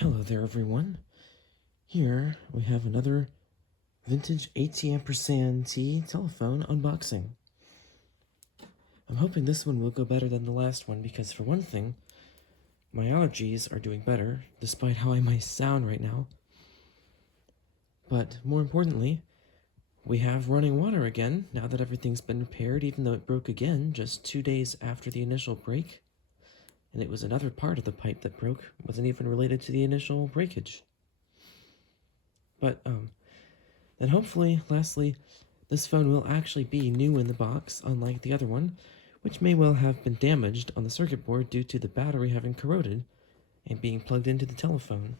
Hello there, everyone. Here we have another vintage AT&T telephone unboxing. I'm hoping this one will go better than the last one because, for one thing, my allergies are doing better, despite how I might sound right now. But more importantly, we have running water again, now that everything's been repaired, even though it broke again just 2 days after the initial break. And it was another part of the pipe that broke, wasn't even related to the initial breakage. But, then hopefully, lastly, this phone will actually be new in the box, unlike the other one, which may well have been damaged on the circuit board due to the battery having corroded and being plugged into the telephone.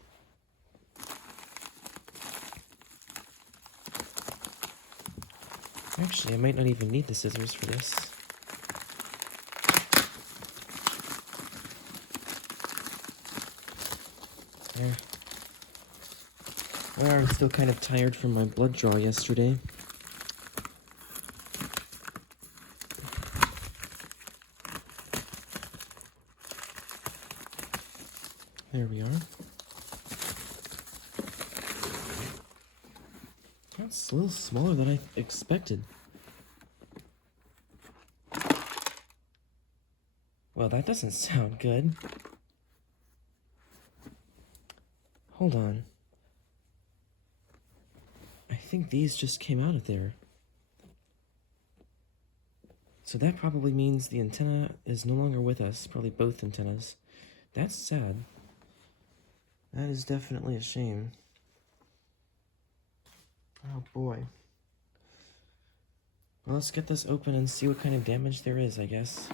Actually, I might not even need the scissors for this. There. Well, I'm still kind of tired from my blood draw yesterday. There we are. That's a little smaller than I expected. Well, that doesn't sound good. Hold on. I think these just came out of there. So that probably means the antenna is no longer with us, probably both antennas. That's sad. That is definitely a shame. Oh boy. Well, let's get this open and see what kind of damage there is, I guess.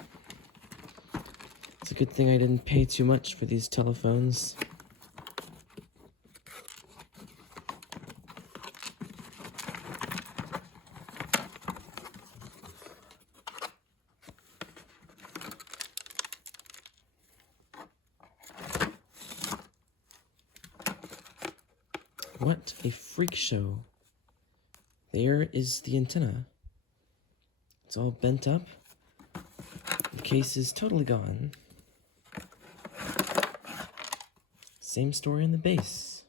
It's a good thing I didn't pay too much for these telephones. What a freak show. There is the antenna. It's all bent up. The case is totally gone. Same story in the base.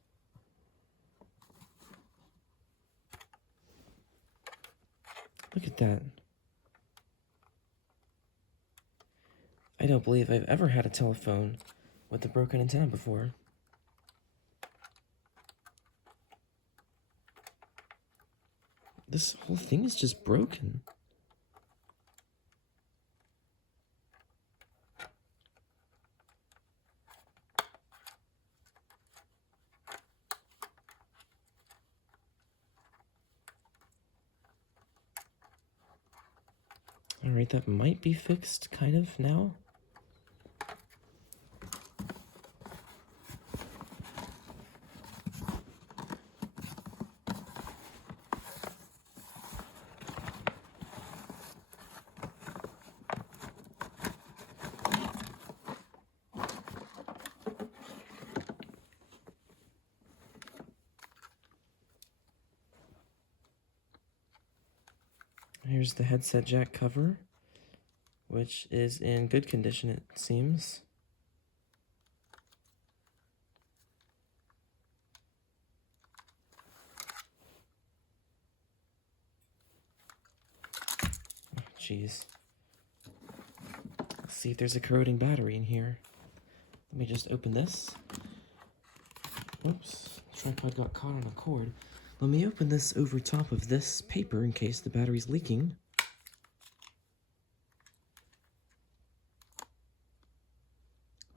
Look at that. I don't believe I've ever had a telephone with a broken antenna before. This whole thing is just broken. Alright, that might be fixed, kind of, now. Here's the headset jack cover, which is in good condition, it seems. Oh, jeez. Let's see if there's a corroding battery in here. Let me just open this. Oops, the tripod got caught on a cord. Let me open this over top of this paper in case the battery's leaking.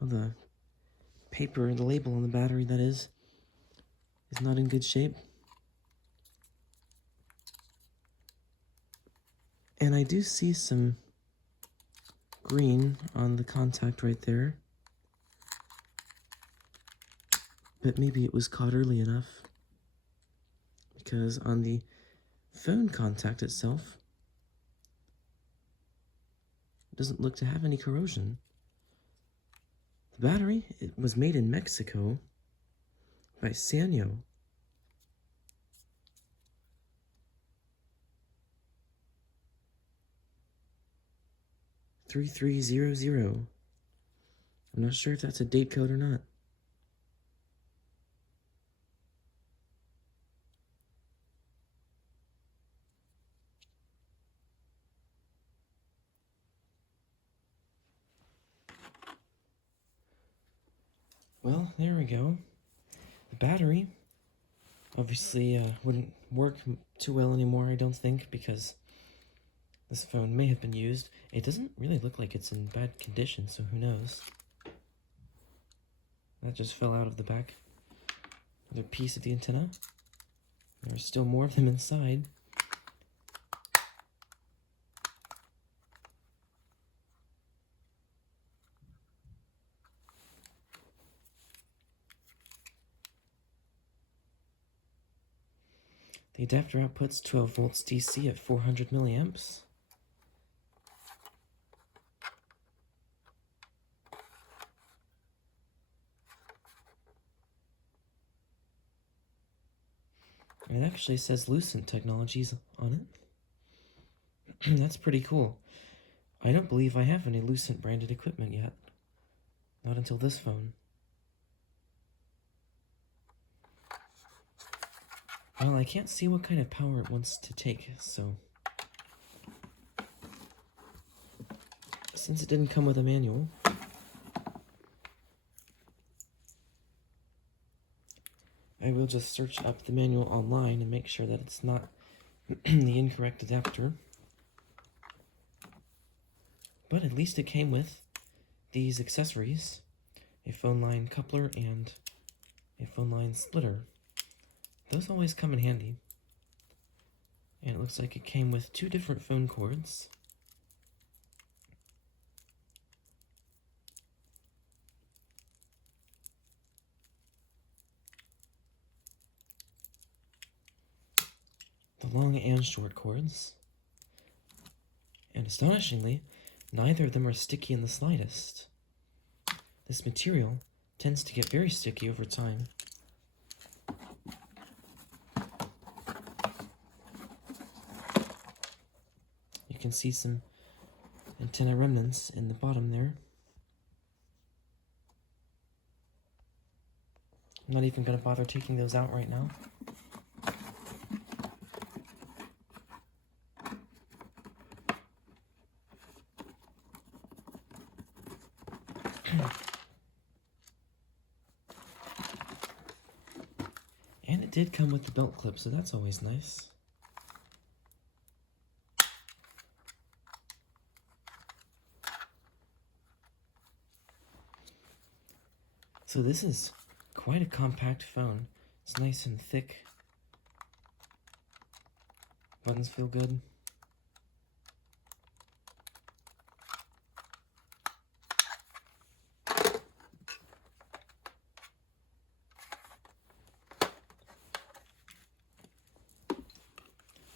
Well, the paper, the label on the battery, that is not in good shape. And I do see some green on the contact right there. But maybe it was caught early enough. Because on the phone contact itself, it doesn't look to have any corrosion. The battery, it was made in Mexico by Sanyo. $3300. I'm not sure if that's a date code or not. Well, there we go. The battery obviously wouldn't work too well anymore, I don't think, because this phone may have been used. It doesn't really look like it's in bad condition, so who knows. That just fell out of the back. Another piece of the antenna. There's still more of them inside. The adapter outputs 12 volts DC at 400 milliamps. It actually says Lucent Technologies on it. That's pretty cool. I don't believe I have any Lucent branded equipment yet. Not until this phone. Well, I can't see what kind of power it wants to take, so... Since it didn't come with a manual, I will just search up the manual online and make sure that it's not the incorrect adapter. But at least it came with these accessories, a phone line coupler and a phone line splitter. Those always come in handy. And it looks like it came with 2 different phone cords. The long and short cords. And astonishingly, neither of them are sticky in the slightest. This material tends to get very sticky over time. You can see some antenna remnants in the bottom there. I'm not even going to bother taking those out right now. And it did come with the belt clip, so that's always nice. So this is quite a compact phone. It's nice and thick. Buttons feel good.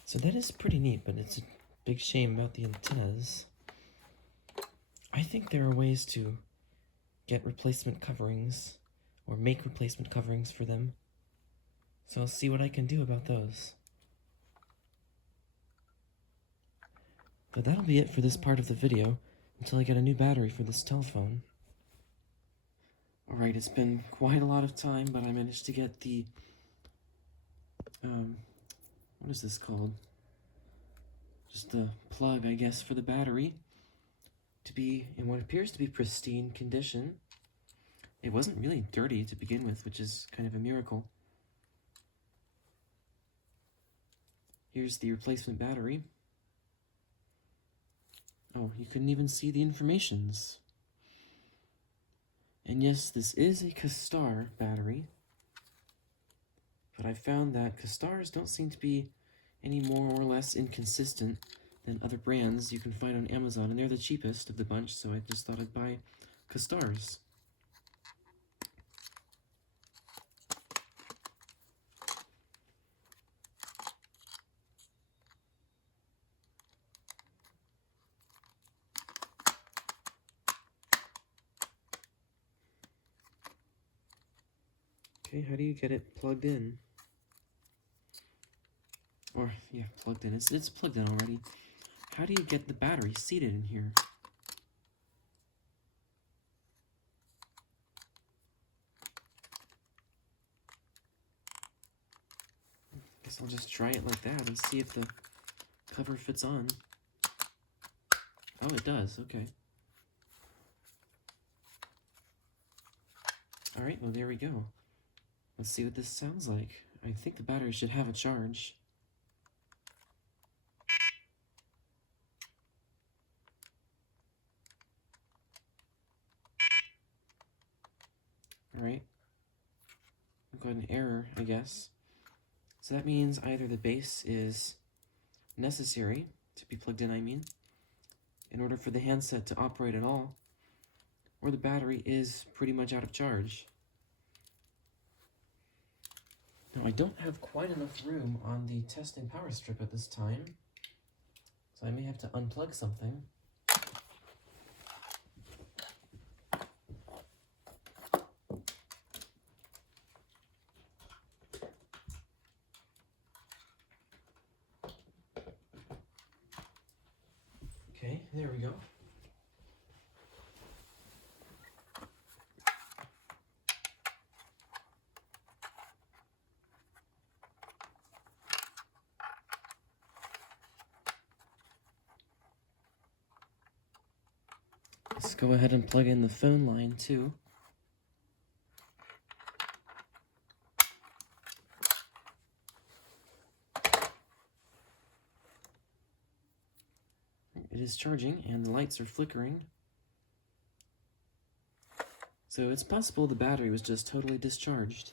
So that is pretty neat, but it's a big shame about the antennas. I think there are ways to get replacement coverings, or make replacement coverings for them. So I'll see what I can do about those. But that'll be it for this part of the video, until I get a new battery for this telephone. Alright, it's been quite a lot of time, but I managed to get the, what is this called? Just the plug, I guess, for the battery to be in what appears to be pristine condition. It wasn't really dirty to begin with, which is kind of a miracle. Here's the replacement battery. Oh, you couldn't even see the informations. And yes, this is a Castar battery, but I found that Castars don't seem to be any more or less inconsistent than other brands you can find on Amazon, and they're the cheapest of the bunch, so I just thought I'd buy Castars. Okay, how do you get it plugged in? Or, yeah, plugged in. It's plugged in already. How do you get the battery seated in here? Guess I'll just try it like that and see if the cover fits on. Oh, it does. Okay. Alright, well there we go. Let's see what this sounds like. I think the battery should have a charge. Alright. I've got an error, I guess. So that means either the base is necessary to be plugged in, in order for the handset to operate at all, or the battery is pretty much out of charge. Now, I don't have quite enough room on the testing power strip at this time, so I may have to unplug something. Okay, there we go. Let's go ahead and plug in the phone line too. It is charging and the lights are flickering. So it's possible the battery was just totally discharged.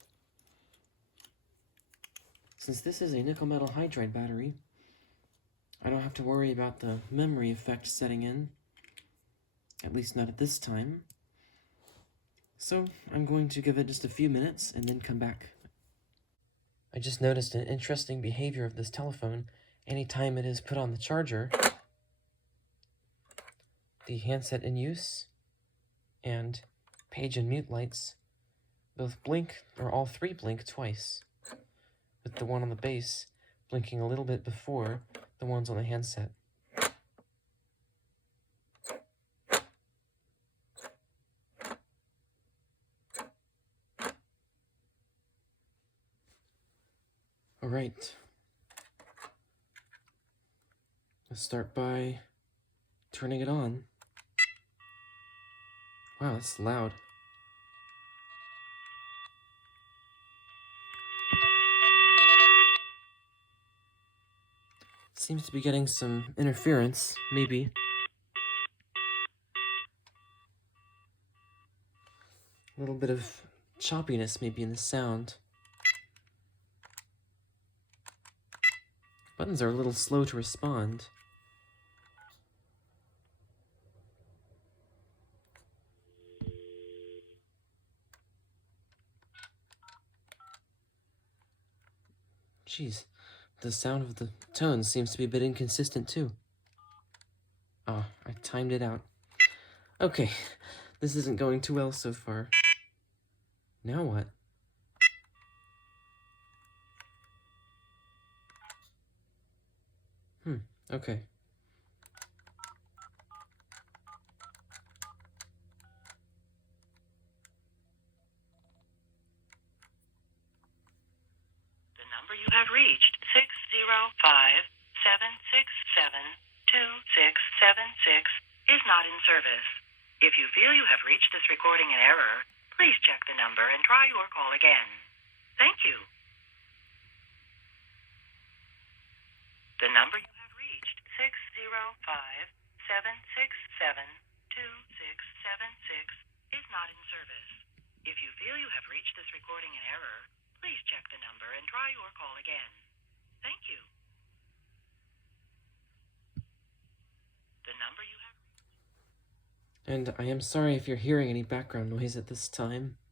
Since this is a nickel metal hydride battery, I don't have to worry about the memory effect setting in, at least not at this time. So I'm going to give it just a few minutes and then come back. I just noticed an interesting behavior of this telephone. Anytime it is put on the charger, the handset in use and page and mute lights both blink, or all three blink twice, with the one on the base blinking a little bit before the ones on the handset. Alright, let's start by turning it on. Wow, that's loud. Seems to be getting some interference, maybe. A little bit of choppiness maybe in the sound. Buttons are a little slow to respond. Jeez, the sound of the tone seems to be a bit inconsistent too. Oh, I timed it out. Okay, this isn't going too well so far. Now what? Okay. The number you have reached, 605-767-2676, is not in service. If you feel you have reached this recording in error, please check the number and try your call again. Thank you. The number you have reached, 605-767-2676, is not in service. If you feel you have reached this recording in error, please check the number and try your call again. Thank you. The number you have... And I am sorry if you're hearing any background noise at this time.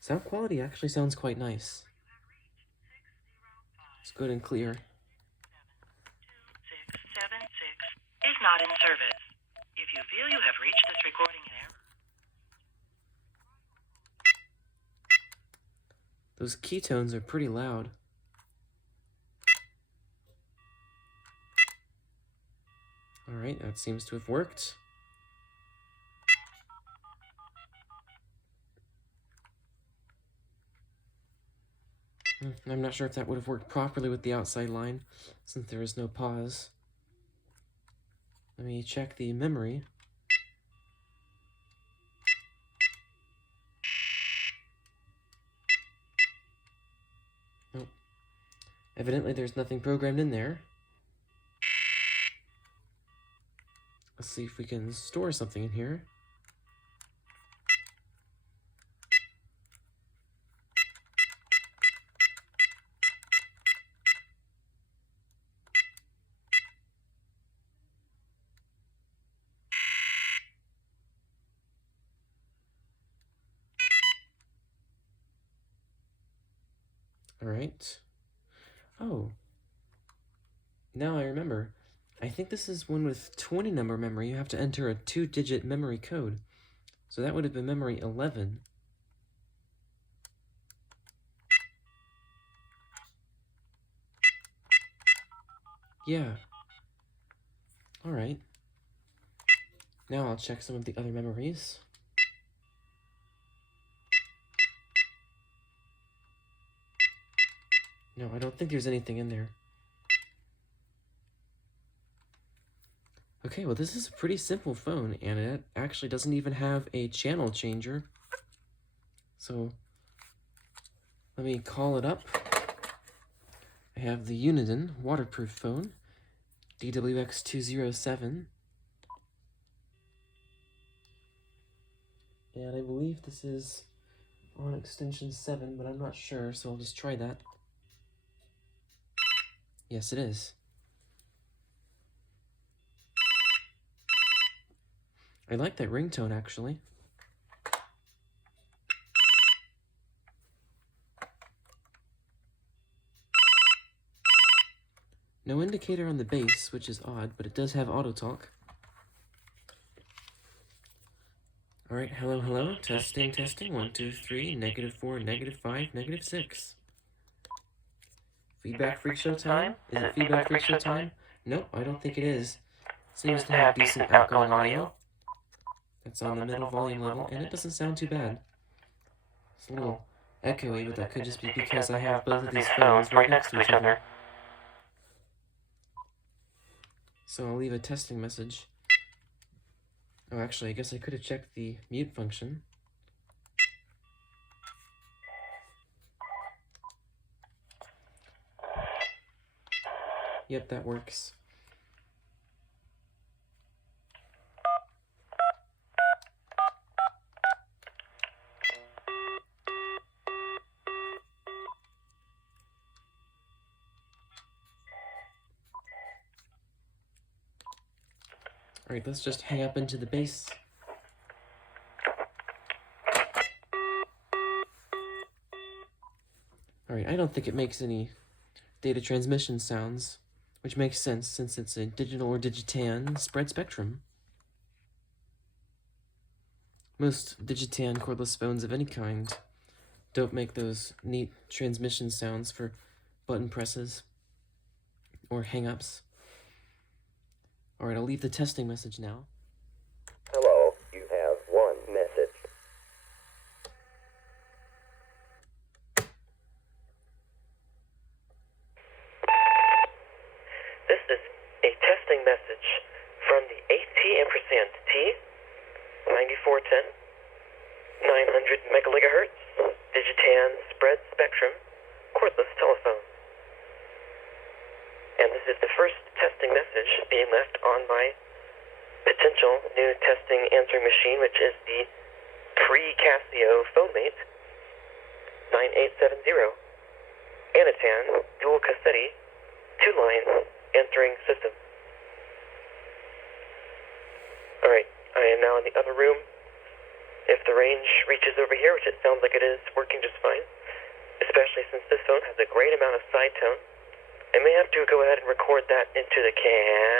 Sound quality actually sounds quite nice. It's good and clear. 2676 is not in service. If you feel you have reached this recording in error... Those keytones are pretty loud. Alright, that seems to have worked. I'm not sure if that would have worked properly with the outside line, since there is no pause. Let me check the memory. Nope. Evidently there's nothing programmed in there. Let's see if we can store something in here. Alright. Oh. Now I remember. I think this is one with 20 number memory. You have to enter a 2-digit memory code. So that would have been memory 11. Yeah. Alright. Now I'll check some of the other memories. No, I don't think there's anything in there. Okay, well this is a pretty simple phone, and it actually doesn't even have a channel changer. So, let me call it up. I have the Uniden waterproof phone, DWX207. And I believe this is on extension 7, but I'm not sure, so I'll just try that. Yes, it is. I like that ringtone, actually. No indicator on the bass, which is odd, but it does have auto talk. Alright, hello, hello, testing, 1, 2, 3, -4, -5, -6. Feedback Freak Show time? Is it Feedback Freak Show time? Nope, I don't think it is. Seems to have decent outgoing audio. That's on the middle volume level, and it doesn't sound too bad. It's a little echoey, but that could just be because I have both of these phones right next to each other. So I'll leave a testing message. Oh, actually, I guess I could have checked the mute function. Yep, that works. Alright, let's just hang up into the bass. Alright, I don't think it makes any data transmission sounds, which makes sense since it's a digital or digitan spread spectrum. Most digitan cordless phones of any kind don't make those neat transmission sounds for button presses or hang-ups. Alright, I'll leave the testing message now. Hello, you have one message. This is a testing message from the AT&T 9410 900 megahertz Digitan spread spectrum cordless telephone. And this is the first testing message being left on my potential new testing answering machine, which is the pre-Casio PhoneMate 9870 Anatan dual cassette 2-line answering system. Alright, I am now in the other room. If the range reaches over here, which it sounds like it is, working just fine, especially since this phone has a great amount of sidetone, I may have to go ahead and record that into the camera.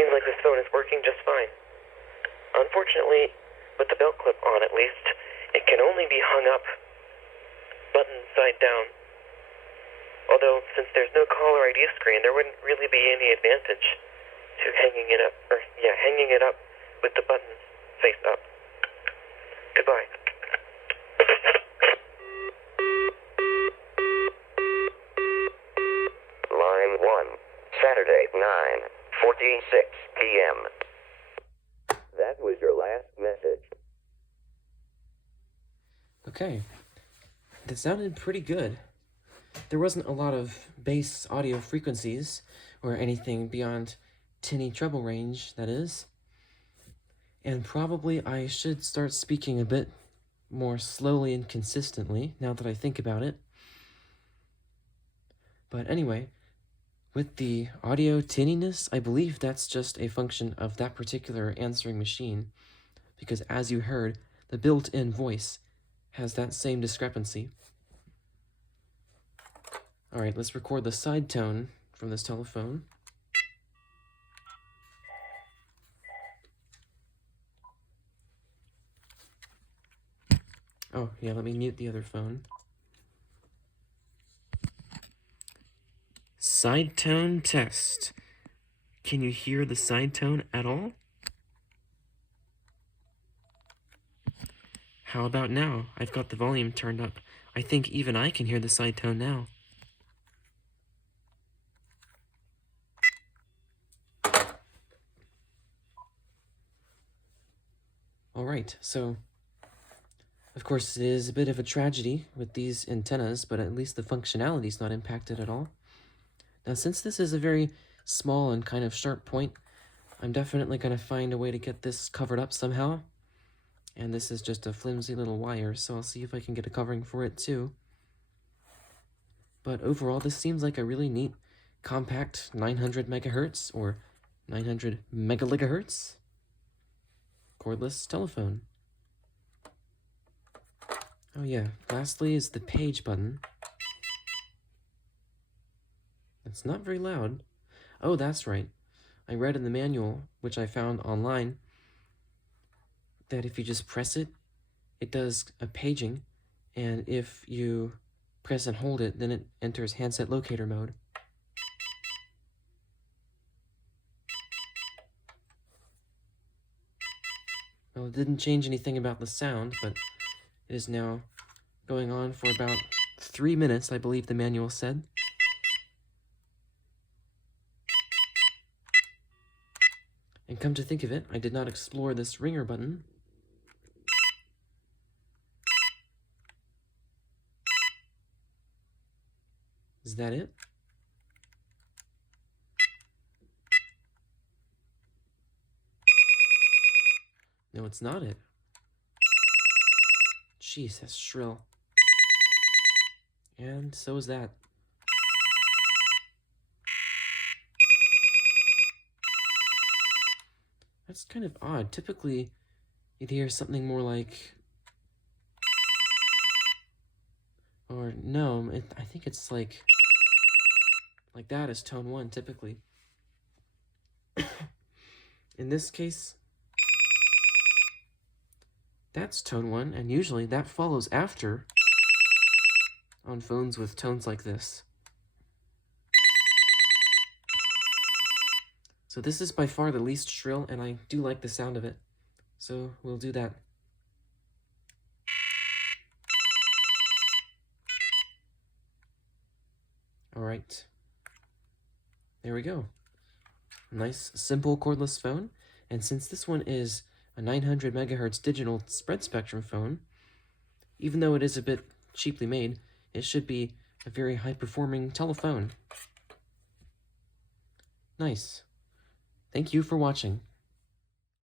Seems like this phone is working just fine. Unfortunately, with the belt clip on at least, it can only be hung up button side down. Although, since there's no caller ID screen, there wouldn't really be any advantage to hanging it up with the buttons face up. Goodbye. Saturday, 9:46 p.m. That was your last message. Okay, that sounded pretty good. There wasn't a lot of bass audio frequencies, or anything beyond tinny treble range, that is. And probably I should start speaking a bit more slowly and consistently, now that I think about it. But anyway, with the audio tinniness, I believe that's just a function of that particular answering machine, because as you heard, the built-in voice has that same discrepancy. Alright, let's record the side tone from this telephone. Oh, yeah, let me mute the other phone. Side tone test. Can you hear the side tone at all? How about now? I've got the volume turned up. I think even I can hear the side tone now. Alright, so of course it is a bit of a tragedy with these antennas, but at least the functionality is not impacted at all. Now, since this is a very small and kind of sharp point, I'm definitely going to find a way to get this covered up somehow. And this is just a flimsy little wire, so I'll see if I can get a covering for it too. But overall, this seems like a really neat, compact 900 megahertz or 900 megaligahertz cordless telephone. Oh yeah, lastly is the page button. It's not very loud. Oh, that's right. I read in the manual, which I found online, that if you just press it, it does a paging, and if you press and hold it, then it enters handset locator mode. Well, it didn't change anything about the sound, but it is now going on for about 3 minutes, I believe the manual said. And come to think of it, I did not explore this ringer button. Is that it? No, it's not it. Jeez, that's shrill. And so is that. That's kind of odd. Typically, you'd hear something more like... Or no, I think it's like that is tone 1, typically. In this case, that's tone 1, and usually that follows after on phones with tones like this. So this is by far the least shrill, and I do like the sound of it. So we'll do that. Alright. There we go. Nice, simple cordless phone. And since this one is a 900 megahertz digital spread spectrum phone, even though it is a bit cheaply made, it should be a very high-performing telephone. Nice. Thank you for watching.